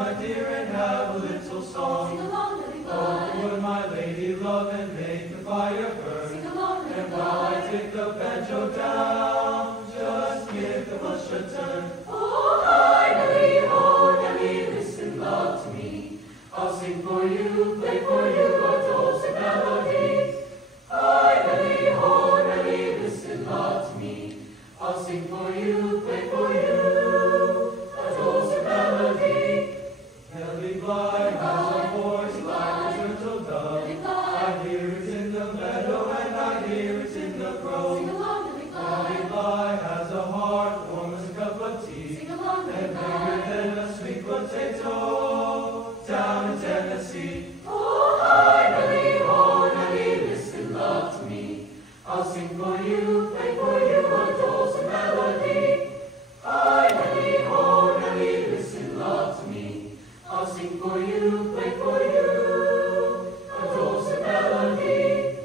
my dear, and have a little song. Sing along, Lily Oh, Bud. would my lady love and make the fire burn? Sing along, Lily And while I Bud. take the banjo down, just give the bush a turn. Oh, hi, Nelly, oh, Nelly, listen, love to me. I'll sing for you, play for you, a dulcet melody. Hi, Nelly, oh, Nelly, listen, love to me. I'll sing for you, play for you, A dulcet melody. Nelly Bly has a voice like a turtle dove. Lily Bud. I hear it in the meadow and I hear it in the Sing grove. along, Lily Nelly Bud. Bly has a heart warm as a cup of tea, Sing along, Lily and bigger Bud. than a sweet potato down in Tennessee. Oh, hi, Nelly, oh, Nelly, listen, love to me. I'll sing for you, play for you, A dulcet melody. Hi, Nelly, oh, Nelly, listen, love to me. I'll sing for you, play for you, A dulcet melody.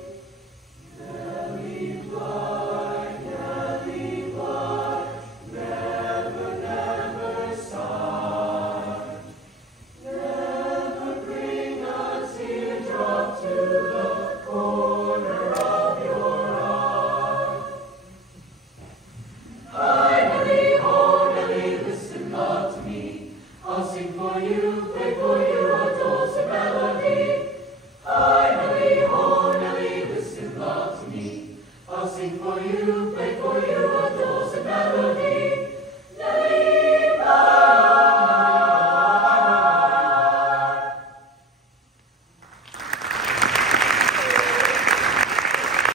Nelly Bly, Nelly Bly, never, never sigh. Never bring a teardrop to the corner of your eye. Hi, Nelly, oh, Nelly, listen, love to me. I'll sing for you, play for